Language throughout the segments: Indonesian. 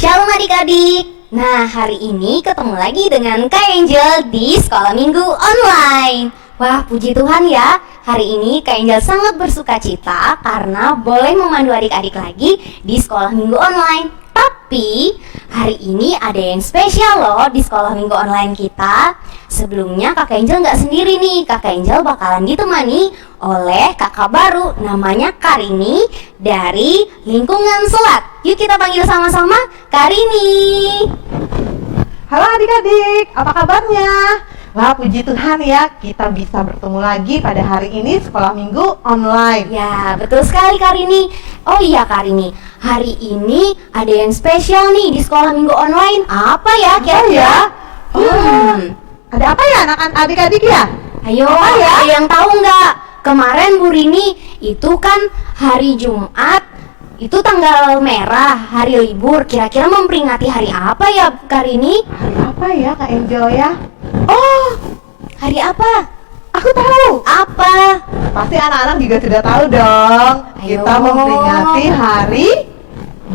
Shalom adik-adik. Nah, hari ini ketemu lagi dengan Kak Angel di Sekolah Minggu Online. Wah, puji Tuhan ya. Hari ini Kak Angel sangat bersuka cita karena boleh memandu adik-adik lagi di Sekolah Minggu Online. Tapi hari ini ada yang spesial loh di Sekolah Minggu Online kita. Sebelumnya Kak Angel nggak sendiri nih. Kak Angel bakalan ditemani oleh kakak baru namanya Karini dari lingkungan Selat. Yuk kita panggil sama-sama Karini. Halo adik-adik, apa kabarnya? Wah, puji Tuhan ya, kita bisa bertemu lagi pada hari ini Sekolah Minggu Online. Ya, betul sekali Karini. Oh iya Karini, hari ini ada yang spesial nih di Sekolah Minggu Online. Apa ya kira-kira? Ada apa ya anak-anak adik-adik ya? Ayo, Apa ya? ada yang tahu nggak? Kemarin Bu Rini itu kan hari Jumat, itu tanggal merah, hari libur. Kira-kira memperingati hari apa ya Karini? Hari apa ya Kak Angel ya? Oh, Hari apa? aku tahu. Apa? Pasti anak-anak juga sudah tahu dong. Ayo. Kita memperingati hari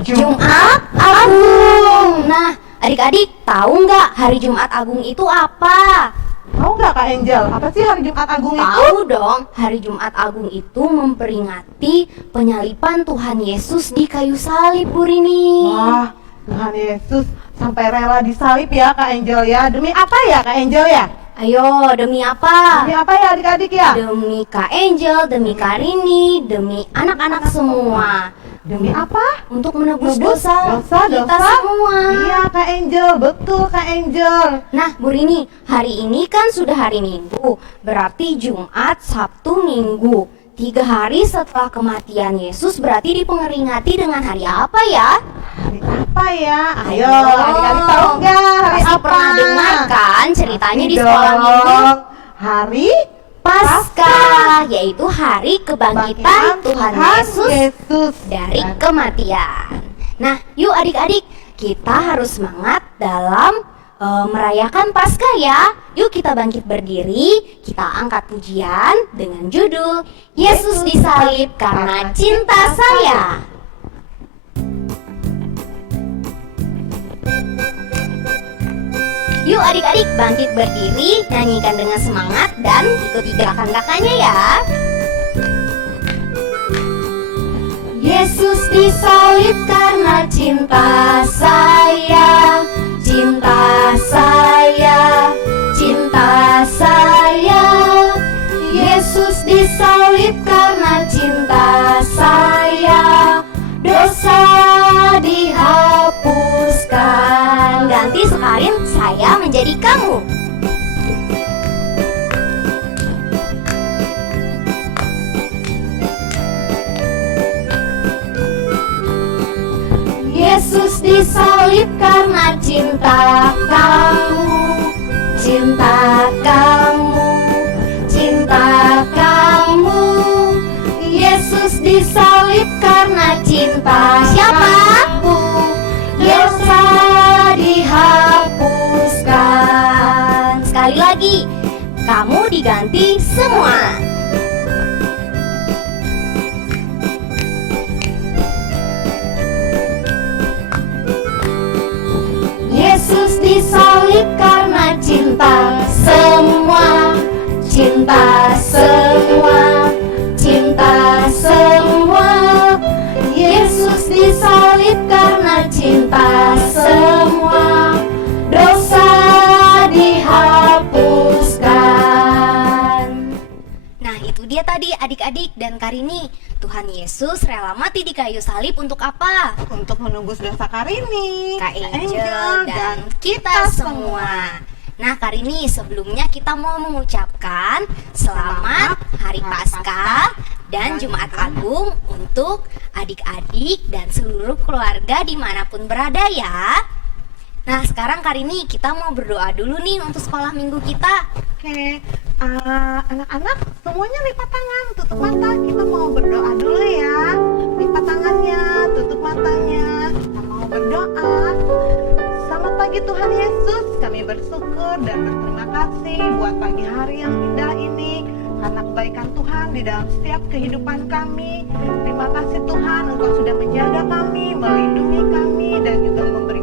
Jumat Agung. Nah, adik-adik tahu nggak hari Jumat Agung itu apa? Tahu nggak Kak Angel? Apa sih hari Jumat Agung itu? Tahu dong, hari Jumat Agung itu memperingati penyaliban Tuhan Yesus di kayu salib, Bu Rini. Wah, Tuhan Yesus sampai rela disalib ya Kak Angel ya. Demi apa ya Kak Angel ya? Ayo, demi apa? Demi apa ya adik-adik ya? Demi Kak Angel, demi Karini, demi anak-anak semua. Demi apa? Untuk menebus dosa kita semua. Iya Kak Angel, betul Kak Angel. Nah, Bu Rini, hari ini kan sudah hari Minggu, berarti Jumat, Sabtu, Minggu. 3 hari setelah kematian Yesus berarti diperingati dengan hari apa ya? Hari apa ya? Ayo, Ayo. adik-adik tahu nggak hari Pasti apa? pernah dengar kan ceritanya di Pasti sekolah dong. Minggu? Hari Paskah, yaitu hari kebangkitan Tuhan Yesus Yesus dari kematian. Nah, yuk adik-adik, kita harus semangat dalam merayakan Paskah ya. Yuk kita bangkit berdiri, kita angkat pujian dengan judul Yesus disalib karena cinta saya. Yuk adik-adik bangkit berdiri, nyanyikan dengan semangat dan ikuti gerakan kakaknya ya. Yesus disalib karena cinta saya, cinta saya, cinta saya. Yesus disalib karena cinta saya, dosa dihapuskan. Ganti sekarang saya menjadi kamu. Yesus disalib karena cinta kamu, cinta kamu, cinta kamu. Yesus disalib karena cinta siapa? Dosa dihapuskan. Sekali lagi, kamu diganti semua. Yesus disalib karena cinta semua, cinta semua, cinta semua. Yesus disalib karena cinta semua, dosa dihapuskan. Nah, itu dia tadi adik-adik dan Karini. Tuhan Yesus rela mati di kayu salib untuk apa? untuk menembus dosa Karini, Kak Angel dan kita semua. Nah Karini, sebelumnya kita mau mengucapkan selamat Hari Paskah dan Jumat Agung untuk adik-adik dan seluruh keluarga dimanapun berada ya. Nah sekarang Karini, kita mau berdoa dulu nih untuk sekolah minggu kita. Oke, anak-anak semuanya lipat tangan, tutup mata. Kita mau berdoa dulu ya. Lipat tangannya, tutup matanya. Kita mau berdoa. Selamat pagi Tuhan Yesus. Kami bersyukur dan berterima kasih buat pagi hari yang indah ini, karena kebaikan Tuhan di dalam setiap kehidupan kami. Terima kasih Tuhan, Engkau sudah menjaga kami, melindungi kami, dan juga memberi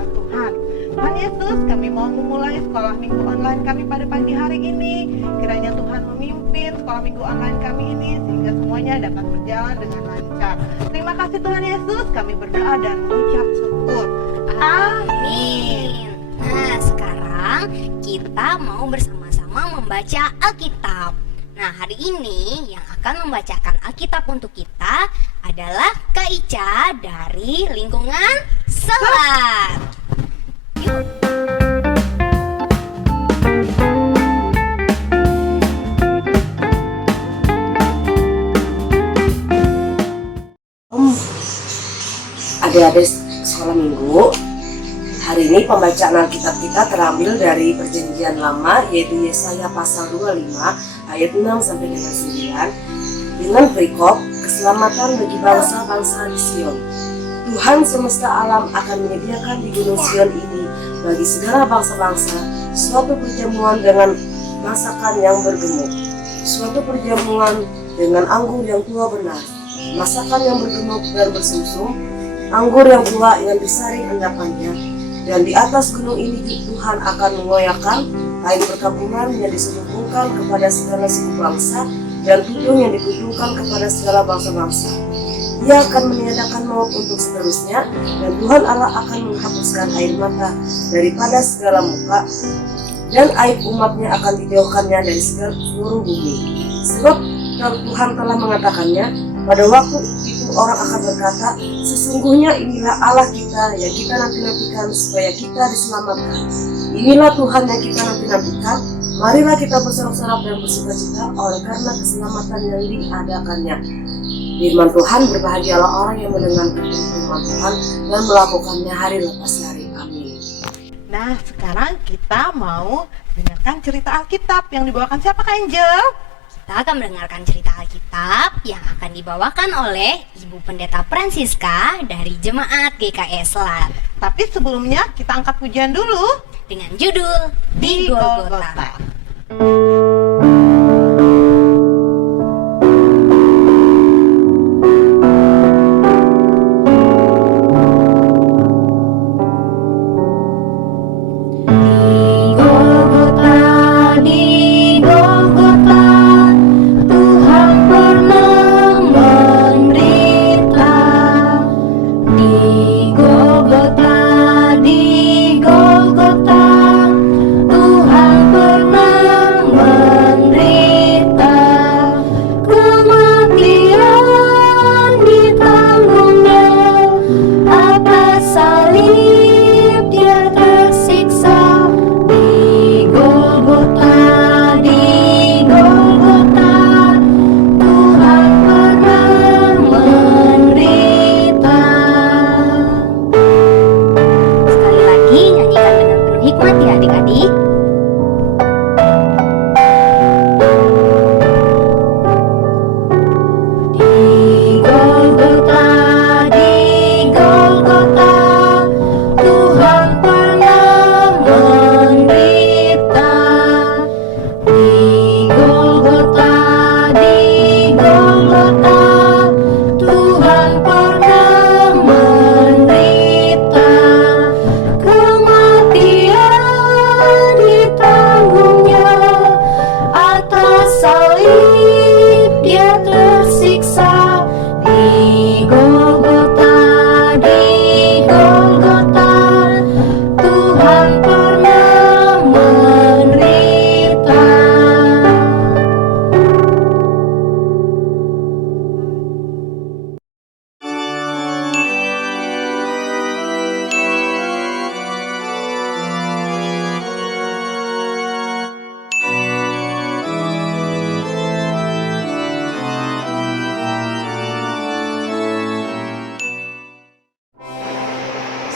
firman Tuhan. Tuhan Yesus, kami mau memulai sekolah minggu online kami pada pagi hari ini. Kiranya Tuhan memimpin sekolah minggu online kami ini sehingga semuanya dapat berjalan dengan lancar. Terima kasih Tuhan Yesus, kami berdoa dan mengucap syukur. Amin. Nah, sekarang kita mau bersama-sama membaca Alkitab. Nah, hari ini yang akan membacakan Alkitab untuk kita adalah Kak Ica dari lingkungan Selat. Yuk. Adik-adik sekolah minggu, hari ini pembacaan Alkitab kita terambil dari Perjanjian Lama, yaitu Yesaya pasal 25 ayat 6 sampai dengan 9 dengan perikop keselamatan bagi bangsa-bangsa di Sion. Tuhan semesta alam akan menyediakan di gunung Sion ini bagi segala bangsa-bangsa suatu perjamuan dengan masakan yang bergemuk, suatu perjamuan dengan anggur yang tua benar, masakan yang bergemuk dan bersumsum, anggur yang tua yang disaring endapannya. Dan di atas gunung ini Tuhan akan mengoyakkan kain perkabungan yang diselubungkan kepada segala suku bangsa dan tudung yang ditudungkan kepada segala bangsa-bangsa. Ia akan meniadakan maut untuk seterusnya, dan Tuhan Allah akan menghapuskan air mata daripada segala muka, dan aib umatnya akan dijauhkannya dari segala seluruh bumi. Sebab Tuhan telah mengatakannya, pada waktu itu orang akan berkata, sesungguhnya inilah Allah kita yang kita nanti-nantikan supaya kita diselamatkan. Inilah Tuhan yang kita nanti-nantikan, marilah kita bersorak-sorak dan bersuka-cita oleh karena keselamatan yang diadakannya. Firman Tuhan, berbahagialah orang yang mendengarkan firman Tuhan dan melakukannya hari lepas hari. Amin. Nah, sekarang kita mau dengarkan cerita Alkitab yang dibawakan siapa Kak Angel? Kita akan mendengarkan cerita Alkitab yang akan dibawakan oleh Ibu Pendeta Francisca dari Jemaat GKS Selat. Tapi sebelumnya kita angkat pujian dulu Dengan judul Di Golgota.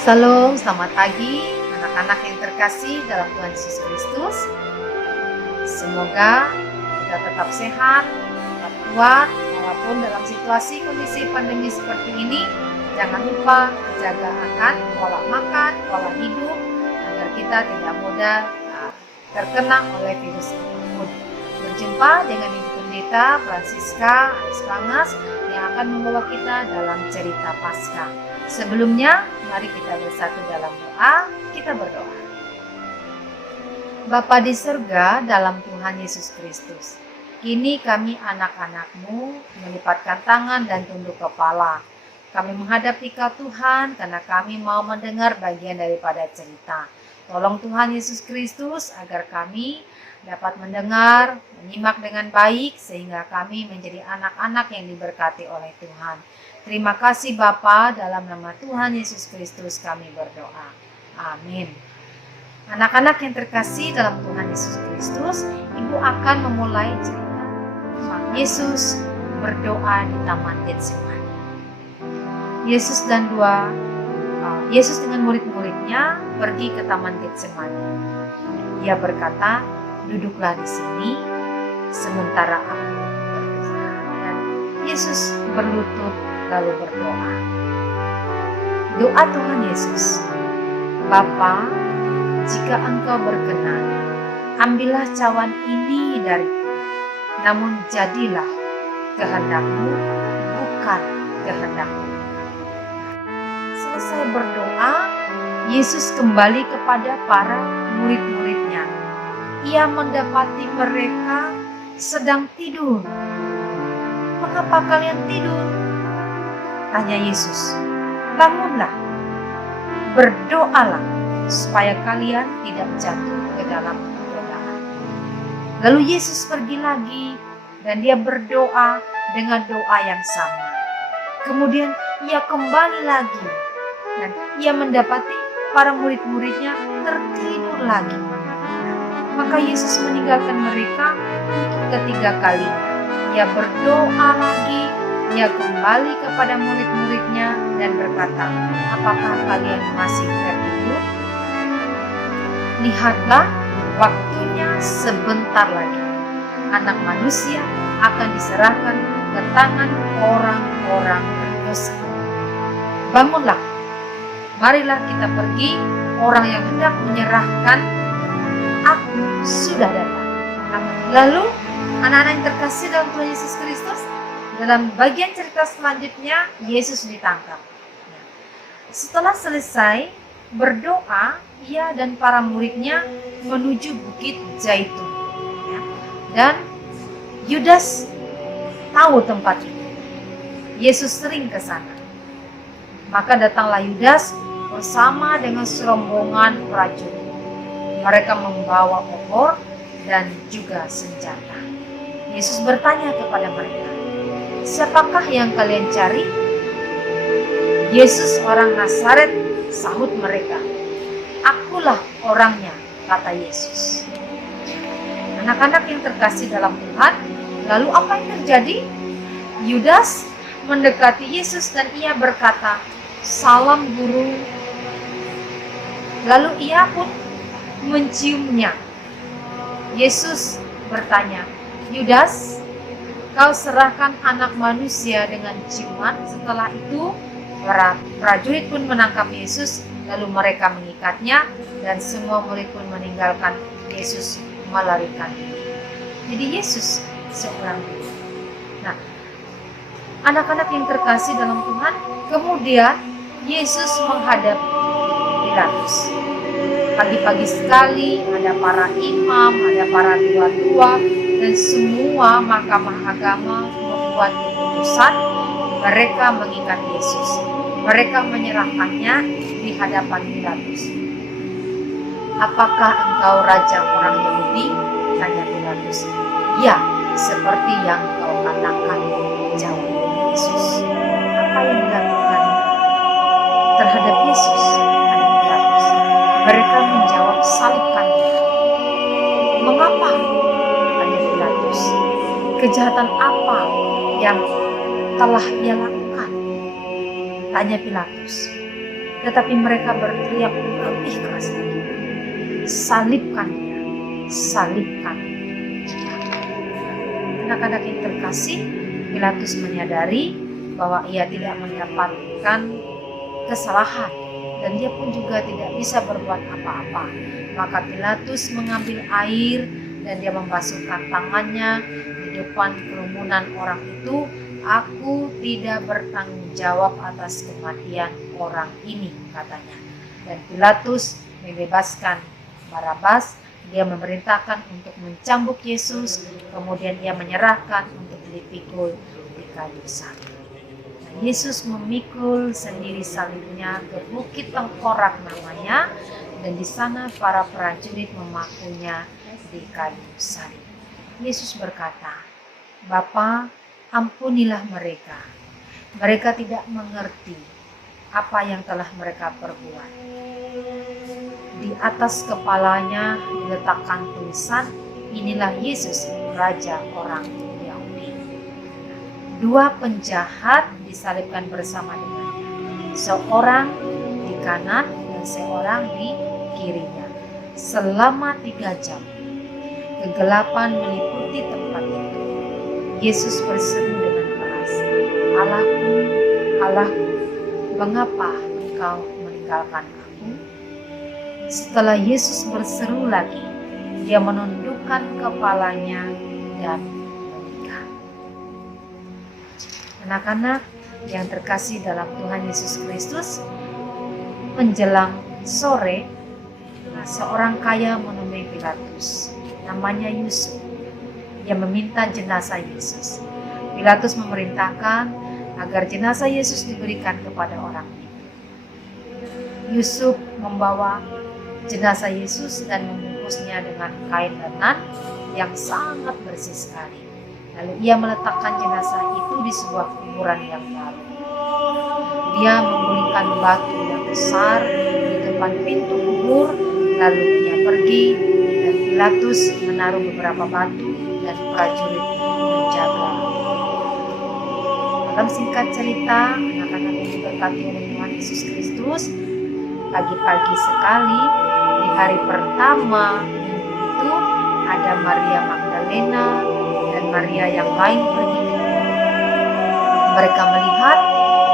Salam, selamat pagi anak-anak yang terkasih dalam Tuhan Yesus Kristus. Semoga kita tetap sehat, tetap kuat, walaupun dalam situasi kondisi pandemi seperti ini. Jangan lupa jaga akan pola makan, pola hidup, agar kita tidak mudah terkena oleh virus apapun. Berjumpa dengan Ibu Pendeta Francisca Aris Pangas yang akan membawa kita dalam cerita Paskah. Sebelumnya, mari kita bersatu dalam doa. Kita berdoa. Bapa di surga, dalam Tuhan Yesus Kristus, kini kami anak-anak-Mu melipatkan tangan dan tunduk kepala. Kami menghadap Dikau Tuhan karena kami mau mendengar bagian daripada cerita. Tolong Tuhan Yesus Kristus agar kami dapat mendengar, menyimak dengan baik sehingga kami menjadi anak-anak yang diberkati oleh Tuhan. Terima kasih Bapa, dalam nama Tuhan Yesus Kristus kami berdoa. Amin. Anak-anak yang terkasih dalam Tuhan Yesus Kristus, Ibu akan memulai cerita tentang Yesus berdoa di Taman Getsemani. Yesus dengan murid-muridnya pergi ke Taman Getsemani. Ia berkata, "Duduklah di sini sementara aku berdoa." Dan Yesus berlutut lalu berdoa. Doa Tuhan Yesus, "Bapa, jika Engkau berkenan, ambillah cawan ini dariku, namun jadilah kehendak-Mu, bukan kehendak-Ku." Selesai berdoa, Yesus kembali kepada para murid-muridnya. Ia mendapati mereka sedang tidur. "Mengapa kalian tidur?" tanya Yesus. "Bangunlah, berdoalah supaya kalian tidak jatuh ke dalam godaan." Lalu Yesus pergi lagi dan dia berdoa dengan doa yang sama. Kemudian ia kembali lagi dan ia mendapati para murid-muridnya tertidur lagi. Maka Yesus meninggalkan mereka untuk ketiga kalinya. Ia berdoa lagi, ia kembali kepada murid-muridnya dan berkata, "Apakah kalian masih tertidur? Lihatlah, waktunya sebentar lagi. Anak manusia akan diserahkan ke tangan orang-orang berdosa. Bangunlah, marilah kita pergi, orang yang hendak menyerahkan aku sudah datang." Lalu anak-anak yang terkasih dalam Tuhan Yesus Kristus, dalam bagian cerita selanjutnya Yesus ditangkap. Setelah selesai berdoa, ia dan para muridnya menuju Bukit Zaitun. Dan Yudas tahu tempat itu. Yesus sering ke sana. Maka datanglah Yudas bersama dengan serombongan prajurit. Mereka membawa obor dan juga senjata. Yesus bertanya kepada mereka, "Siapakah yang kalian cari?" "Yesus orang Nazaret," sahut mereka. "Akulah orangnya," kata Yesus. Anak-anak yang terkasih dalam Tuhan, lalu apa yang terjadi? Yudas mendekati Yesus dan ia berkata, "Salam Guru." Lalu ia pun menciumnya. Yesus bertanya, "Yudas, kau serahkan anak manusia dengan ciuman?" Setelah itu, para prajurit pun menangkap Yesus, lalu mereka mengikatnya dan semua murid pun meninggalkan Yesus melarikan diri. Jadi Yesus seorang diri. Nah, anak-anak yang terkasih dalam Tuhan, kemudian Yesus menghadap Pilatus. Pagi-pagi sekali ada para imam, ada para tua-tua, dan semua mahkamah agama membuat keputusan. Mereka mengikat Yesus. Mereka menyerahkannya di hadapan Pilatus. "Apakah engkau raja orang Yahudi?" tanya Pilatus. "Ya, seperti yang kau katakan," jawab Yesus. Apa yang dilakukan terhadap Yesus? Pilatus. Mereka menjawab, "Salibkan dia." "Mengapa?" tanya Pilatus. "Kejahatan apa yang telah ia lakukan?" tanya Pilatus. Tetapi mereka berteriak lebih keras lagi, "Salibkan dia, salibkan dia." Anak-anak yang terkasih, Pilatus menyadari bahwa ia tidak mendapatkan kesalahan dan dia pun juga tidak bisa berbuat apa-apa. Maka Pilatus mengambil air dan dia membasuhkan tangannya di depan kerumunan orang itu, Aku tidak bertanggung jawab atas kematian orang ini, katanya. Dan Pilatus membebaskan Barabas. Dia memerintahkan untuk mencambuk Yesus, kemudian ia menyerahkan untuk dipikul di kayu salib. Nah, Yesus memikul sendiri salibnya ke Bukit Tengkorak namanya, dan di sana para prajurit memakunya di kayu salib. Yesus berkata, "Bapa, ampunilah mereka. Mereka tidak mengerti apa yang telah mereka perbuat." Di atas kepalanya diletakkan tulisan, "Inilah Yesus, Raja orang Yahudi." Dua penjahat disalibkan bersama dengannya, seorang di kanan dan seorang di kirinya. Selama 3 jam, kegelapan meliputi tempat itu. Yesus berseru dengan keras, "Allahku, Allahku, mengapa engkau meninggalkan aku?" Setelah Yesus berseru lagi, dia menundukkan kepalanya dan meninggal. Anak-anak yang terkasih dalam Tuhan Yesus Kristus, menjelang sore, seorang kaya menemui Pilatus, namanya Yusuf. Dia meminta jenazah Yesus. Pilatus memerintahkan agar jenazah Yesus diberikan kepada orang itu. Yusuf membawa jenazah Yesus dan membungkusnya dengan kain lenan yang sangat bersih sekali. Lalu ia meletakkan jenazah itu di sebuah kuburan yang baru. Dia menggulingkan batu yang besar di depan pintu kubur, lalu ia pergi dan Pilatus menaruh beberapa batu dan prajurit menjaga. Dalam singkat cerita, anak-anak yang diberkati oleh Tuhan Yesus Kristus, pagi-pagi sekali di hari pertama itu ada Maria Magdalena dan Maria yang lain pergi ke kubur. Mereka melihat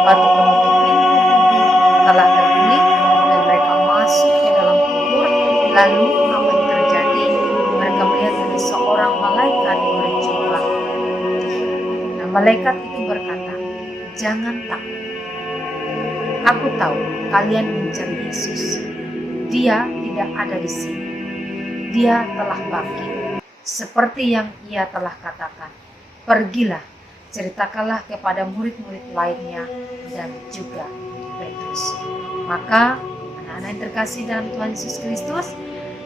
batu penutup pintu kubur telah terguling dan mereka masuk ke dalam kubur. Lalu apa yang terjadi? Mereka melihat ada seorang malaikat berjubah putih. Nah, malaikat itu berkata, "Jangan takut. Aku tahu kalian mencari Yesus. Dia tidak ada di sini. Dia telah bangkit, seperti yang ia telah katakan. Pergilah, ceritakanlah kepada murid-murid lainnya dan juga Petrus." Maka anak-anak yang terkasih dalam Tuhan Yesus Kristus,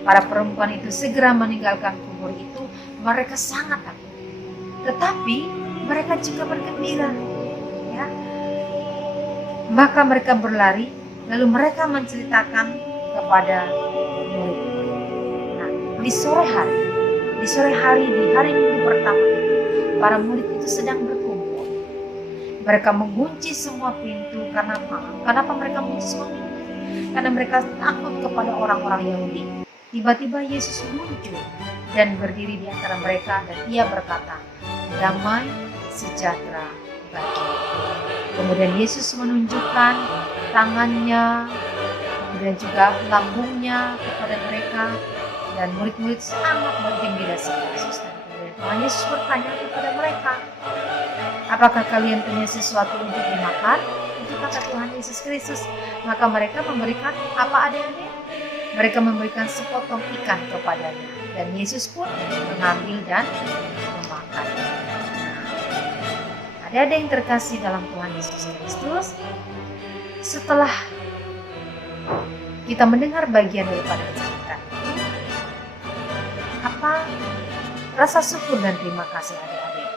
para perempuan itu segera meninggalkan kubur itu. Mereka sangat takut, tetapi mereka juga bergembira. Ya. Maka mereka berlari, lalu mereka menceritakan kepada murid-murid. Nah, di sore hari di hari Minggu pertama itu, para murid itu sedang berkumpul. Mereka mengunci semua pintu. Kenapa mereka mengunci semua pintu? Karena mereka takut kepada orang-orang Yahudi. Tiba-tiba Yesus muncul dan berdiri di antara mereka dan ia berkata, "Damai sejahtera bagimu." Kemudian Yesus menunjukkan tangannya, kemudian juga lambungnya kepada mereka, dan murid-murid sangat bergembira sama Yesus. Dan kemudian Tuhan Yesus bertanya kepada mereka, "Apakah kalian punya sesuatu untuk dimakan?" Itu kata Tuhan Yesus Kristus. Maka mereka memberikan apa adanya. Mereka memberikan sepotong ikan kepadanya, dan Yesus pun mengambil dan memakan. Ada yang terkasih dalam Tuhan Yesus Kristus, setelah kita mendengar bagian daripada cerita, apa rasa syukur dan terima kasih adik-adik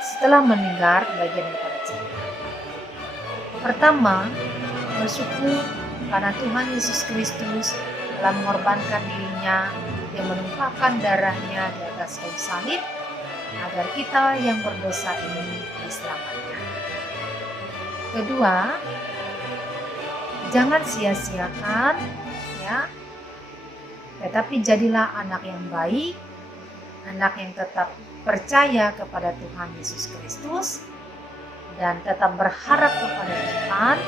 setelah mendengar bagian daripada cerita? Pertama, bersyukur karena Tuhan Yesus Kristus telah mengorbankan dirinya dan menumpahkan darahnya di atas kayu salib agar kita yang berdosa ini diselamatkan. Kedua, jangan sia-siakan ya, tetapi jadilah anak yang baik, anak yang tetap percaya kepada Tuhan Yesus Kristus dan tetap berharap kepada Tuhan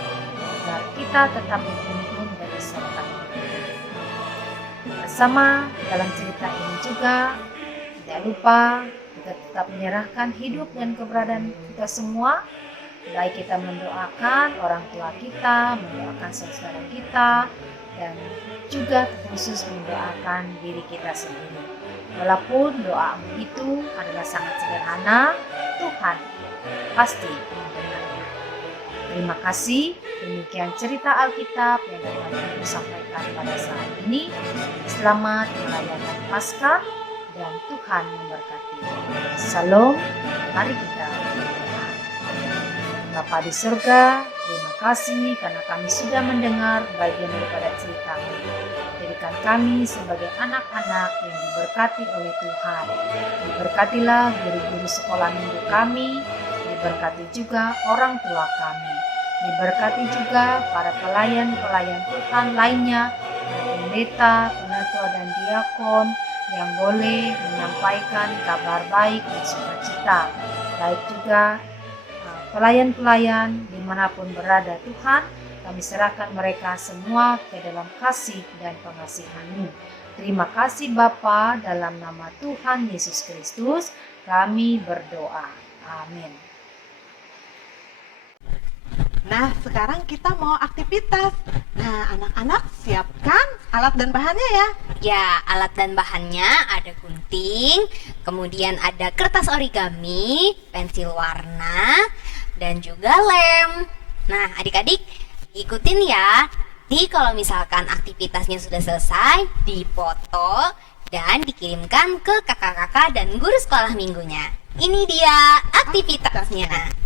agar kita tetap dituntun dan disertai. Bersama dalam cerita ini juga tidak lupa Kita tetap menyerahkan hidup dan keberadaan kita semua, baik kita mendoakan orang tua kita, mendoakan saudara kita, dan juga khusus mendoakan diri kita sendiri. Walaupun doa itu adalah sangat sederhana, Tuhan pasti mendengarnya. Terima kasih. Demikian cerita Alkitab yang Tuhan Ibu sampaikan pada saat ini. Selamat merayakan Paskah dan Tuhan memberkati. Salam, mari kita berdoa. Bapa di surga, terima kasih karena kami sudah mendengar bagian daripada cerita-Mu. Jadikan kami sebagai anak-anak yang diberkati oleh Tuhan. Diberkatilah guru-guru sekolah minggu kami, diberkati juga orang tua kami. Diberkati juga para pelayan-pelayan Tuhan lainnya, pendeta, penatua dan diakon yang boleh menyampaikan kabar baik dan sukacita. Baik juga pelayan-pelayan dimanapun berada Tuhan, kami serahkan mereka semua ke dalam kasih dan pengasihan-Mu. Terima kasih Bapa, dalam nama Tuhan Yesus Kristus kami berdoa. Amin. Nah, sekarang kita mau aktivitas. Nah, anak-anak siapkan alat dan bahannya ya. Ya, alat dan bahannya ada gunting, kemudian ada kertas origami, pensil warna, dan juga lem. Nah, adik-adik ikutin ya. Jadi kalau misalkan aktivitasnya sudah selesai, dipoto dan dikirimkan ke kakak-kakak dan guru sekolah minggunya. Ini dia aktivitasnya.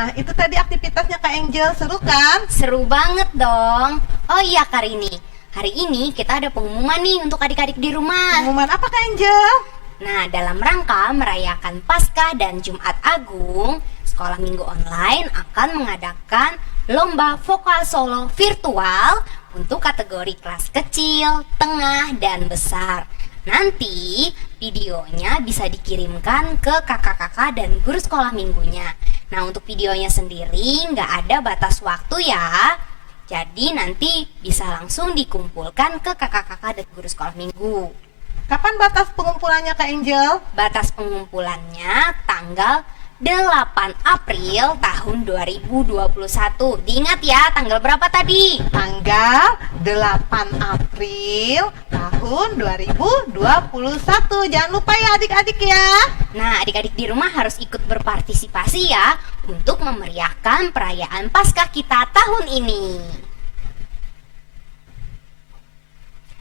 Nah, itu tadi aktivitasnya Kak Angel, seru kan? Seru banget dong. Oh iya Kak Rini, hari ini kita ada pengumuman nih untuk adik-adik di rumah. Pengumuman apa Kak Angel? Nah, dalam rangka merayakan Paskah dan Jumat Agung, Sekolah Minggu Online akan mengadakan lomba vokal solo virtual untuk kategori kelas kecil, tengah, dan besar. Nanti videonya bisa dikirimkan ke kakak-kakak dan guru sekolah minggunya. Nah, untuk videonya sendiri nggak ada batas waktu ya. Jadi nanti bisa langsung dikumpulkan ke kakak-kakak dan guru sekolah minggu. Kapan batas pengumpulannya Kak Angel? Batas pengumpulannya tanggal 8 April tahun 2021. Diingat ya, tanggal berapa tadi? Tanggal 8 April tahun 2021. Jangan lupa ya adik-adik ya. Nah, adik-adik di rumah harus ikut berpartisipasi ya untuk memeriahkan perayaan Paskah kita tahun ini.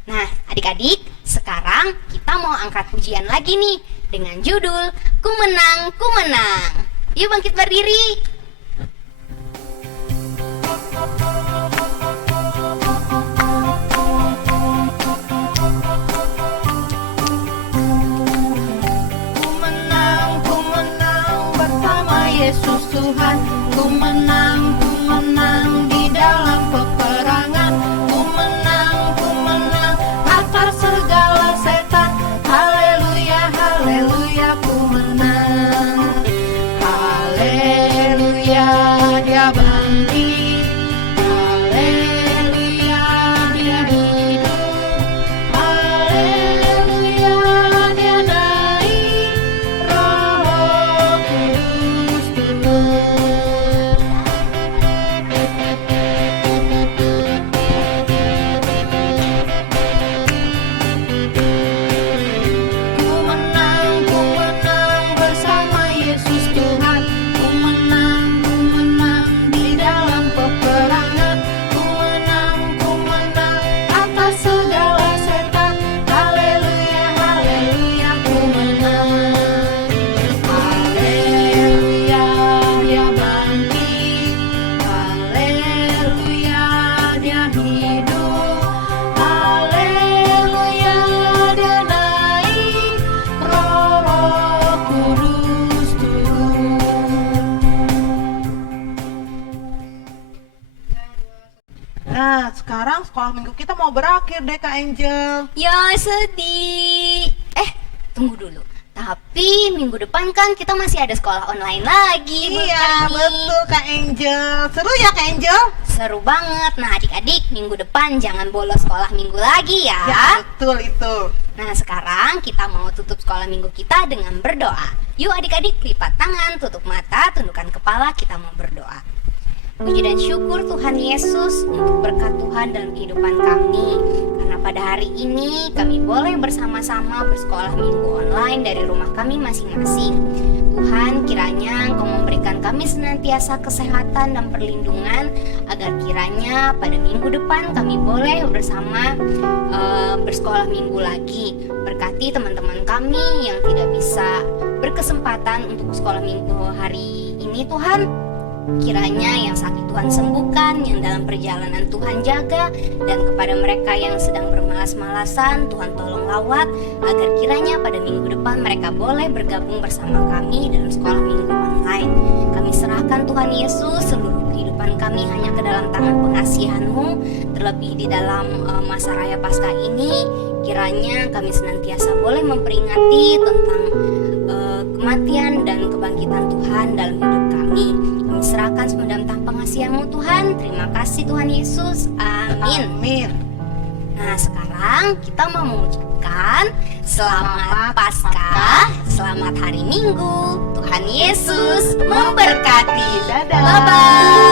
Nah, adik-adik, sekarang kita mau angkat pujian lagi nih dengan judul Ku Menang, Ku Menang. Yuk bangkit berdiri. Ku menang bersama Yesus Tuhan. Ku menang di dalam peperangan. Ku menang atas segala setan. Haleluya, haleluya, ku menang. Haleluya, dia bangkit. Haleluya, dia hidup. Haleluya, dia naik. Roh Kudus turun. Ku menang bersama Yesus Tuhan. Ku menang di dalam peperangan. Ku menang atas segala setan. Haleluya, haleluya, ku menang. Haleluya, dia bangkit. Haleluya, dia hidup. Haleluya, dia naik. Roh Kudus turun. Nah, sekarang sekolah minggu kita mau berakhir deh Kak Angel. Ya sedih. Tunggu dulu. Tapi minggu depan kan kita masih ada sekolah online lagi. Bu Iya, Karni. betul Kak Angel. Seru ya Kak Angel? Seru banget. Nah, adik-adik, minggu depan jangan bolos sekolah minggu lagi ya. Ya, betul itu. Nah, sekarang kita mau tutup sekolah minggu kita dengan berdoa. Yuk adik-adik, lipat tangan, tutup mata, tundukkan kepala, kita mau berdoa. Puji dan syukur Tuhan Yesus untuk berkat Tuhan dalam kehidupan kami. Karena pada hari ini kami boleh bersama-sama bersekolah minggu online dari rumah kami masing-masing. Tuhan, kiranya Engkau memberikan kami senantiasa kesehatan dan perlindungan, agar kiranya pada minggu depan kami boleh bersama bersekolah minggu lagi. Berkati teman-teman kami yang tidak bisa berkesempatan untuk sekolah minggu hari ini Tuhan. Kiranya yang sakit Tuhan sembuhkan, yang dalam perjalanan Tuhan jaga, dan kepada mereka yang sedang bermalas-malasan Tuhan tolong lawat, agar kiranya pada minggu depan mereka boleh bergabung bersama kami dalam sekolah minggu online. Kami serahkan Tuhan Yesus seluruh kehidupan kami hanya ke dalam tangan pengasihan-Mu, terlebih di dalam masa raya Paskah ini. Kiranya kami senantiasa boleh memperingati tentang kematian dan kebangkitan Tuhan dalam hidup kami. Kami serahkan semua dalam tangan pengasihan-Mu Tuhan. Terima kasih Tuhan Yesus. Amin. Amin. Nah, sekarang kita mau mengucapkan selamat Paskah, selamat hari Minggu. Tuhan Yesus memberkati. Dadah. Bye-bye.